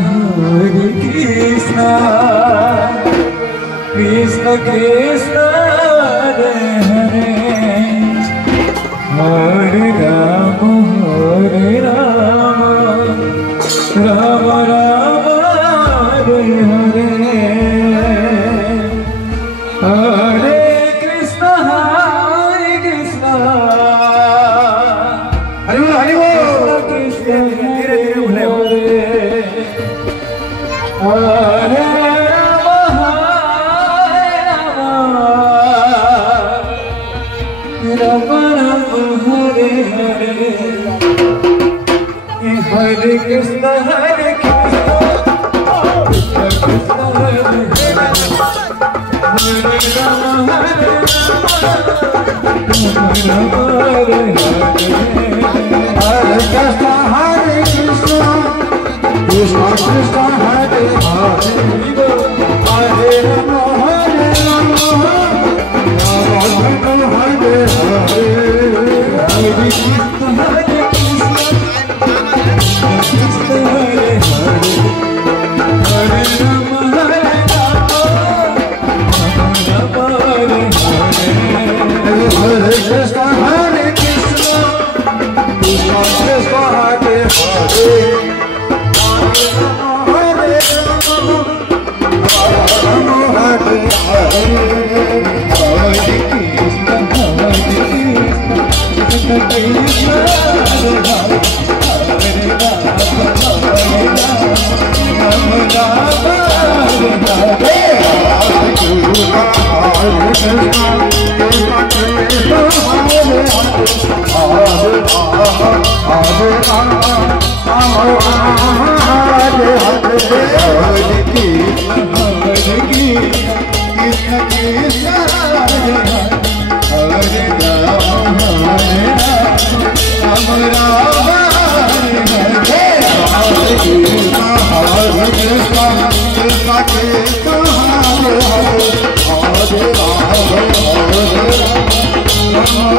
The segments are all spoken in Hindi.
Hare Krishna, Krishna Krishna Hare Hare, Hare Rama Hare Rama, Rama Rama Hare Hare, Hare Krishna Krishna धीरे धीरे भूले हरे राम राम हरे हरे हरे कृष्ण हरे कृष्ण कृष्ण हरे हरे राम हरे राम हरे हरे कृष्ण हरे कृष्ण कृष्ण कृष्ण हरे हरे हरे राम हरे राम राम राम हरे हरे हरे कृष्ण हरे कृष्ण कृष्ण हरे हरे हरे राम हरे राम राम हरे हरे हरे कृष्ण हरे कृष्ण कृष्ण कृष्ण हरे हरे हरे राम हरे राम हरे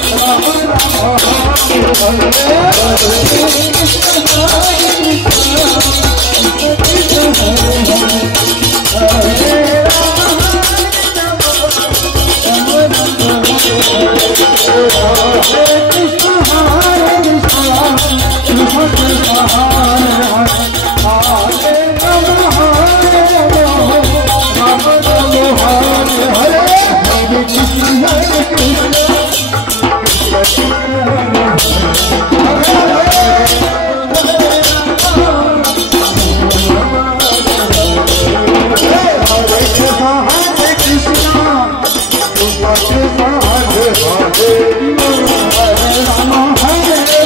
हरे हरे कृष्ण कृष्ण कृष्ण हरे हरे हरे राम राम हरे हरे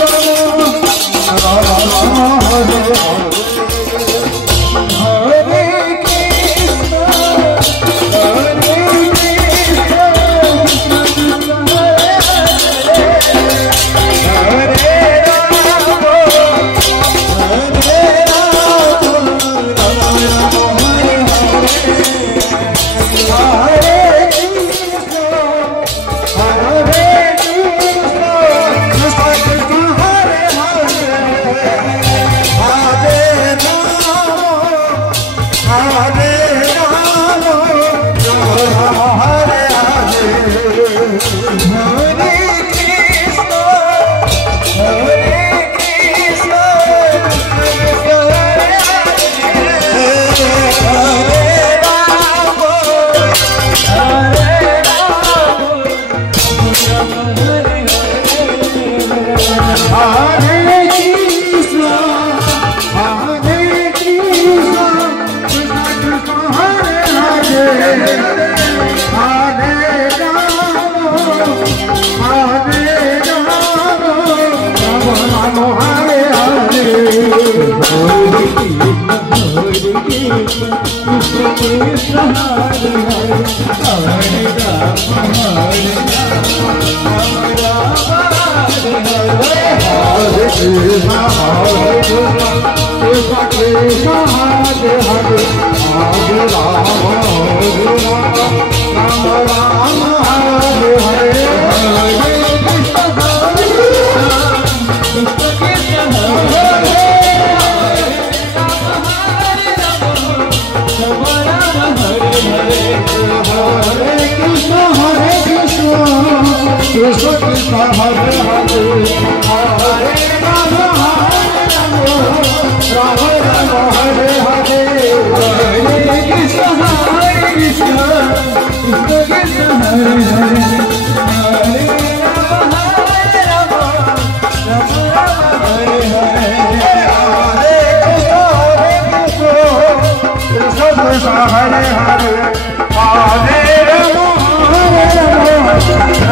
Krishna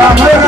Hare